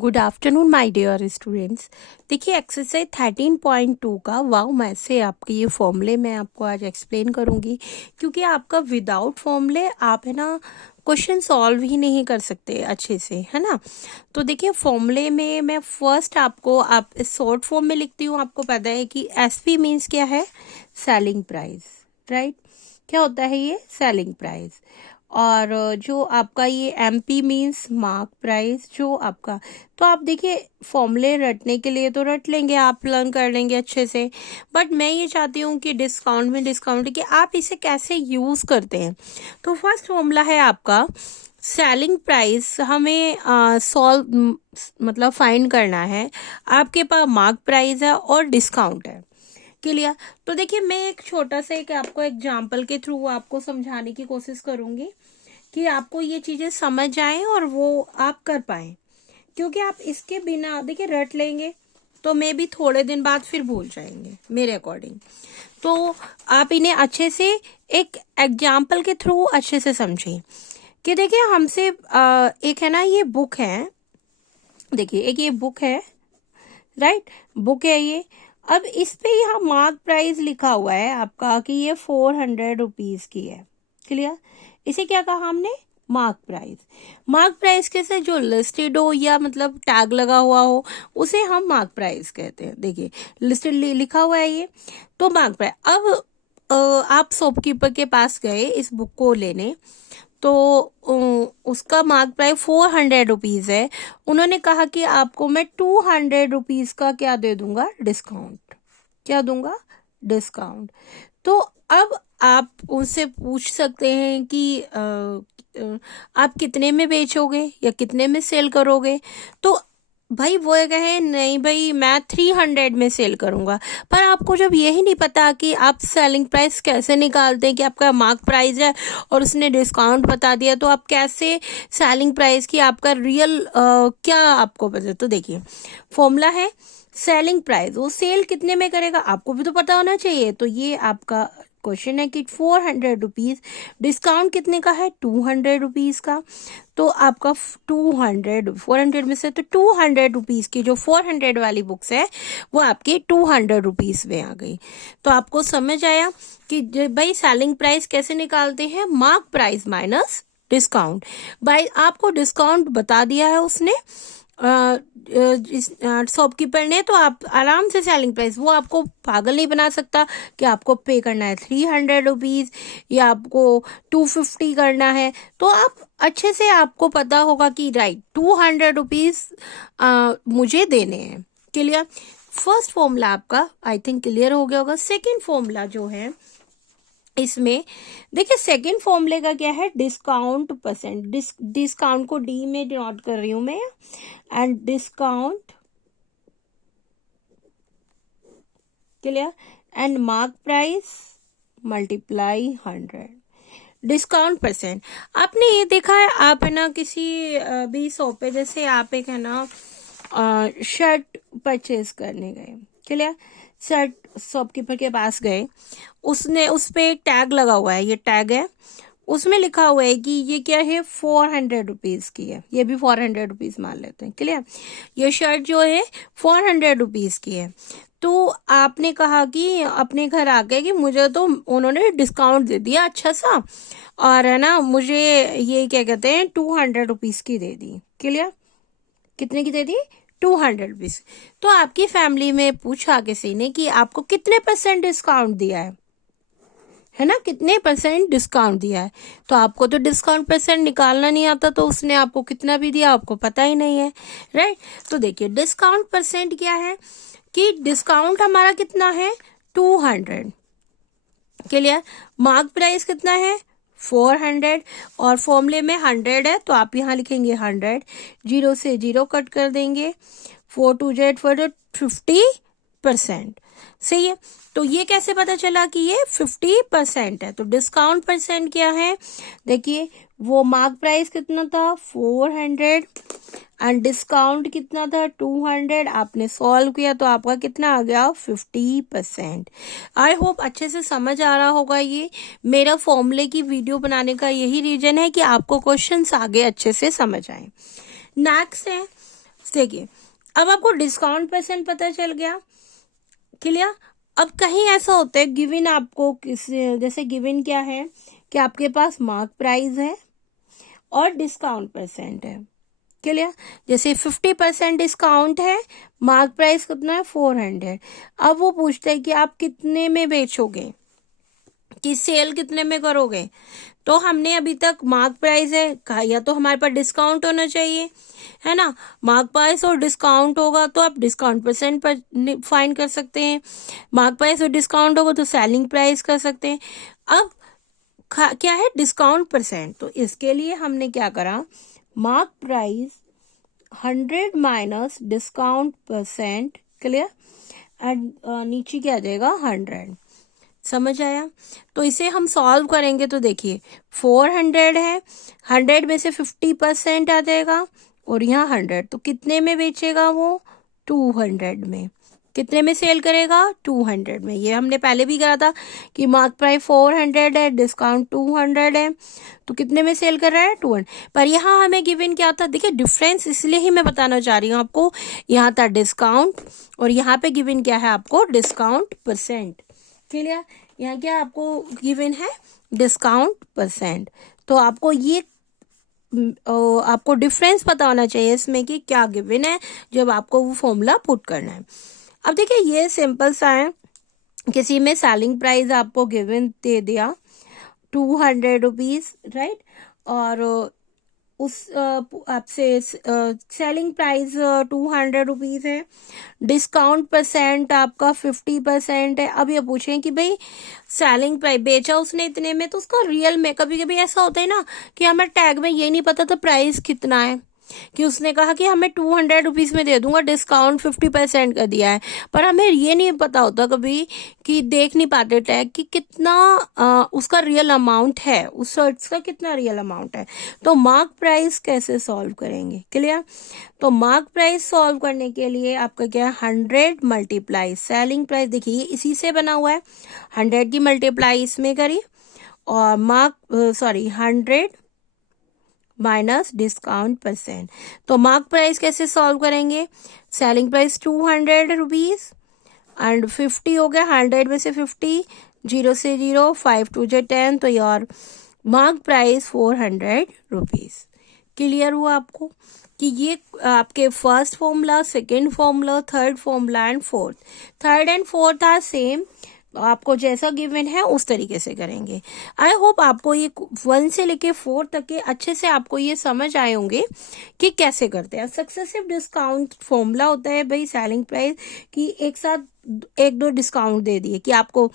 Good afternoon my dear students. देखिए exercise 13.2 का वाव math से आपके ये फॉर्मूले मैं आपको आज एक्सप्लेन करूंगी, क्योंकि आपका विदाउट फॉर्मूले आप है ना क्वेश्चन सॉल्व ही नहीं कर सकते अच्छे से, है ना। तो देखिए फॉर्मूले में मैं फर्स्ट आपको आप शॉर्ट फॉर्म में लिखती हूँ। आपको पता है कि एसपी मीन्स क्या है, सेलिंग प्राइस, राइट। क्या होता है ये, सेलिंग प्राइस। और जो आपका ये एमपी मीन्स मार्क प्राइस जो आपका। तो आप देखिए फॉर्मूले रटने के लिए तो रट लेंगे, आप लर्न कर लेंगे अच्छे से, बट मैं ये चाहती हूँ कि डिस्काउंट कि आप इसे कैसे यूज़ करते हैं। तो फर्स्ट फॉर्मूला है आपका सेलिंग प्राइस। हमें सॉल्व मतलब फाइंड करना है। आपके पास मार्क प्राइस है और डिस्काउंट है, क्लियर। तो देखिए मैं एक छोटा सा एक आपको एग्जांपल के थ्रू आपको समझाने की कोशिश करूंगी कि आपको ये चीजें समझ आए और वो आप कर पाए, क्योंकि आप इसके बिना देखिए रट लेंगे तो मे भी थोड़े दिन बाद फिर भूल जाएंगे मेरे अकॉर्डिंग। तो आप इन्हें अच्छे से एक एग्जाम्पल के थ्रू अच्छे से समझिए कि देखिए हमसे एक है ना ये बुक है, देखिए एक ये बुक है, राइट, बुक है ये। अब इस पे यहाँ मार्क प्राइस लिखा हुआ है आपका कि ये 400 रुपीज की है, क्लियर। इसे क्या कहा हमने, मार्क प्राइस। मार्क प्राइस के से जो लिस्टेड हो या मतलब टैग लगा हुआ हो उसे हम मार्क प्राइस कहते हैं। देखिए लिस्टेड लिखा हुआ है ये, तो मार्क प्राइस। अब आप शॉपकीपर के पास गए इस बुक को लेने, तो उसका मार्क प्राइस 400 रुपीज है। उन्होंने कहा कि आपको मैं 200 रुपीज का क्या दे दूंगा, डिस्काउंट। क्या दूंगा, डिस्काउंट। तो अब आप उनसे पूछ सकते हैं कि आप कितने में बेचोगे या कितने में सेल करोगे। तो भाई वो कहे नहीं भाई मैं 300 में सेल करूंगा, पर आपको जब यही नहीं पता कि आप सेलिंग प्राइस कैसे निकालते हैं, कि आपका मार्क प्राइस है और उसने डिस्काउंट बता दिया, तो आप कैसे सेलिंग प्राइस की आपका रियल क्या आपको पता। तो देखिए फॉर्मूला है सेलिंग प्राइस, वो सेल कितने में करेगा आपको भी तो पता होना चाहिए। तो ये आपका क्वेश्चन है कि 400 रुपीज, डिस्काउंट कितने का है, 200 रुपीज का। तो आपका 400 में से तो 200 रुपीज की जो 400 वाली बुक्स है वो आपकी 200 रुपीज में आ गई। तो आपको समझ आया कि भाई सेलिंग प्राइस कैसे निकालते हैं, मार्क प्राइस माइनस डिस्काउंट। भाई आपको डिस्काउंट बता दिया है उसने शॉपकीपर ने, तो आप आराम से सेलिंग प्राइस, वो आपको पागल नहीं बना सकता कि आपको पे करना है 300 रुपीज या आपको 250 करना है। तो आप अच्छे से आपको पता होगा कि राइट 200 रुपीज मुझे देने हैं, क्लियर। फर्स्ट फॉर्मूला आपका आई थिंक क्लियर हो गया होगा। सेकेंड फॉर्मूला जो है इसमें देखिए सेकेंड फॉर्मूले का क्या है, डिस्काउंट परसेंट। डिस्काउंट को डी में डिनोट कर रही हूं मैं, and discount, clear, and mark price multiply 100, discount percent. आपने ये देखा है, आप है ना किसी भी शॉप पे जैसे आप एक है ना शर्ट परचेज करने गए, क्लियर, शर्ट शॉपकीपर के पास गए, उसने उस पे एक टैग लगा हुआ है, ये टैग है, उसमें लिखा हुआ है कि ये क्या है 400 रुपीज की है, ये भी 400 रुपीज मान लेते हैं, क्लियर। ये शर्ट जो है 400 रुपीज की है। तो आपने कहा कि अपने घर आ गए कि मुझे तो उन्होंने डिस्काउंट दे दिया अच्छा सा, और है ना मुझे ये क्या कहते हैं 200 रुपीज की दे दी, क्लियर। कितने की दे दी, 200 रुपीज। तो आपकी फैमिली में पूछा किसी ने कि आपको कितने परसेंट डिस्काउंट दिया है ना, कितने परसेंट डिस्काउंट दिया है। तो आपको तो डिस्काउंट परसेंट निकालना नहीं आता, तो उसने आपको कितना भी दिया आपको पता ही नहीं है, राइट। तो देखिए डिस्काउंट परसेंट क्या है कि डिस्काउंट हमारा कितना है 200, क्लियर। मार्क प्राइस कितना है 400, और फॉर्मूले में 100 है, तो आप यहाँ लिखेंगे 100, 0 से 0 कट कर देंगे, 4 2 Z 50%, सही है। तो ये कैसे पता चला कि ये 50% है। तो डिस्काउंट परसेंट क्या है, देखिए वो मार्क प्राइस कितना था 400 एंड डिस्काउंट कितना था 200, आपने सॉल्व किया तो आपका कितना आ गया 50%। आई होप अच्छे से समझ आ रहा होगा। ये मेरा फॉर्मूले की वीडियो बनाने का यही रीजन है कि आपको क्वेश्चंस आगे अच्छे से समझ आए। नेक्स्ट है देखिए अब आपको डिस्काउंट परसेंट पता चल गया, क्लियर। अब कहीं ऐसा होता है गिवन आपको जैसे गिवन क्या है कि आपके पास मार्क प्राइस है और डिस्काउंट परसेंट है, क्लियर। जैसे 50% डिस्काउंट है, मार्क प्राइस कितना है 400। अब वो पूछता है कि आप कितने में बेचोगे, कि सेल कितने में करोगे। तो हमने अभी तक मार्क प्राइस है कहा, या तो हमारे पास डिस्काउंट होना चाहिए, है ना। मार्क प्राइस और डिस्काउंट होगा तो आप डिस्काउंट परसेंट पर फाइंड कर सकते हैं, मार्क प्राइस और डिस्काउंट होगा तो सेलिंग प्राइस कर सकते हैं। अब क्या है डिस्काउंट परसेंट, तो इसके लिए हमने क्या करा, mark price 100 minus discount percent, clear, and नीचे क्या आ जाएगा 100, समझ आया। तो इसे हम सॉल्व करेंगे तो देखिए 400 है, 100 में से 50% आ जाएगा और यहाँ 100, तो कितने में बेचेगा वो 200 में। कितने में सेल करेगा 200 में। ये हमने पहले भी करा था कि मार्क प्राइस 400 है, डिस्काउंट 200 है, तो कितने में सेल कर रहा है 200। पर यहाँ हमें गिवन क्या था, देखिए डिफरेंस इसलिए ही मैं बताना चाह रही हूँ आपको, यहाँ था डिस्काउंट और यहाँ पे गिवन क्या है आपको डिस्काउंट परसेंट, क्लियर। यहाँ क्या आपको गिवन है डिस्काउंट परसेंट। तो आपको ये आपको डिफरेंस पता होना चाहिए इसमें कि क्या गिवन है जब आपको वो फॉर्मूला पुट करना है। अब देखिए ये सिंपल सा है, किसी में सेलिंग प्राइस आपको गिवन दे दिया 200 रुपीज, राइट, और उस आपसे सेलिंग प्राइस 200 रुपीज है, डिस्काउंट परसेंट आपका 50% है। अब ये पूछें कि भाई सेलिंग प्राइस बेचा उसने इतने में, तो उसका रियल में कभी कभी ऐसा होता है ना कि हमें टैग में ये नहीं पता था प्राइस कितना है, कि उसने कहा कि हमें 200 रुपीज में दे दूंगा, डिस्काउंट 50% का दिया है, पर हमें ये नहीं पता होता कभी कि देख नहीं पाते टैग कि कितना उसका रियल अमाउंट है, उस शर्ट्स का कितना रियल अमाउंट है। तो मार्क प्राइस कैसे सॉल्व करेंगे, क्लियर। तो मार्क प्राइस सॉल्व करने के लिए आपका क्या है 100 मल्टीप्लाई सेलिंग प्राइस, देखिए इसी से बना हुआ है, 100 की मल्टीप्लाई इसमें करी और 100 माइनस डिस्काउंट परसेंट। तो मार्क प्राइस कैसे सॉल्व करेंगे, सेलिंग प्राइस 200 रुपीज एंड 50 हो गया, 100 में से 50, 0 से 0, 5 2 10, तो your mark price 400 rupees. Clear हुआ आपको कि ये आपके first formula, second formula, third formula and fourth, third and fourth are same, आपको जैसा गिवन है उस तरीके से करेंगे। आई होप आपको ये 1 से लेके 4 तक के अच्छे से आपको ये समझ आए होंगे कि कैसे करते हैं। सक्सेसिव डिस्काउंट फॉर्मूला होता है भाई सेलिंग प्राइस की एक साथ 1-2 डिस्काउंट दे दिए कि आपको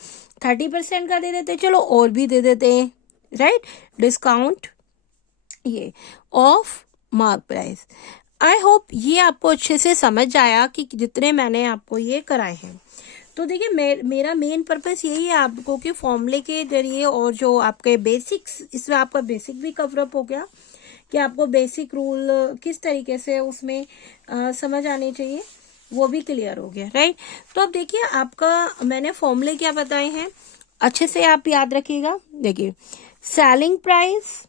30% का दे देते, चलो और भी दे देते हैं, राइट, डिस्काउंट ये of mark price. I hope ये आपको अच्छे से समझ आया कि जितने मैंने आपको ये कराए हैं। तो देखिए मेरा मेन पर्पस यही है आपको कि फॉर्मूले के जरिए और जो आपके बेसिक्स, इसमें आपका बेसिक भी कवरअप हो गया कि आपको बेसिक रूल किस तरीके से उसमें समझ आने चाहिए, वो भी क्लियर हो गया, राइट। तो अब देखिए आपका मैंने फॉर्मूले क्या बताए हैं अच्छे से आप याद रखिएगा। देखिए selling price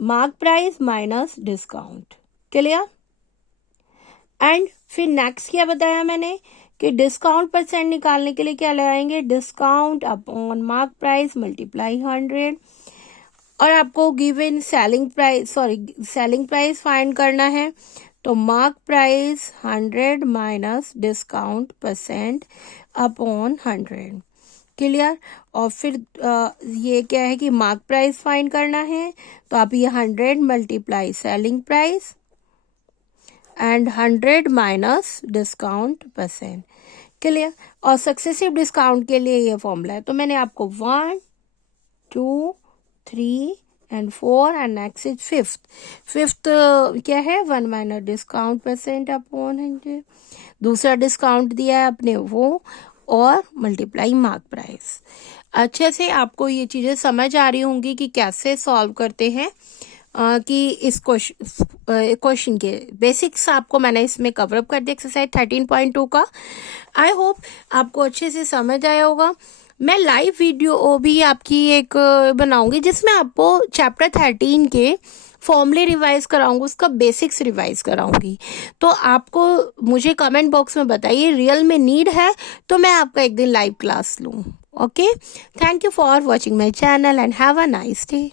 mark price minus discount, clear. And फिर नेक्स्ट क्या बताया मैंने कि डिस्काउंट परसेंट निकालने के लिए क्या लगाएंगे, discount upon mark price multiply 100, और आपको गिवन सेलिंग प्राइस फाइंड करना है, तो mark price 100 minus discount percent upon 100, clear. और फिर ये क्या है कि मार्क प्राइस फाइंड करना है, तो आप ये 100 multiply selling price and 100 minus discount percent, clear. और सक्सेसिव डिस्काउंट के लिए ये फॉर्मूला है, तो मैंने आपको 1 2 3 and 4 and next is fifth क्या है 1 माइनस डिस्काउंट परसेंट अपॉन 100, दूसरा डिस्काउंट दिया है अपने वो, और मल्टीप्लाई मार्क प्राइस। अच्छे से आपको ये चीजें समझ आ रही होंगी कि कैसे सॉल्व करते हैं कि इस क्वेश्चन के बेसिक्स आपको मैंने इसमें कवरअप कर दिया एक्सरसाइज 13.2 का। आई होप आपको अच्छे से समझ आया होगा। मैं लाइव वीडियो भी आपकी एक बनाऊंगी जिसमें आपको चैप्टर 13 के फॉर्मूले रिवाइज कराऊंगी, उसका बेसिक्स रिवाइज कराऊंगी। तो आपको मुझे कमेंट बॉक्स में बताइए रियल में नीड है तो मैं आपका एक दिन लाइव क्लास लूँ। Okay, thank you for watching my channel and have a nice day.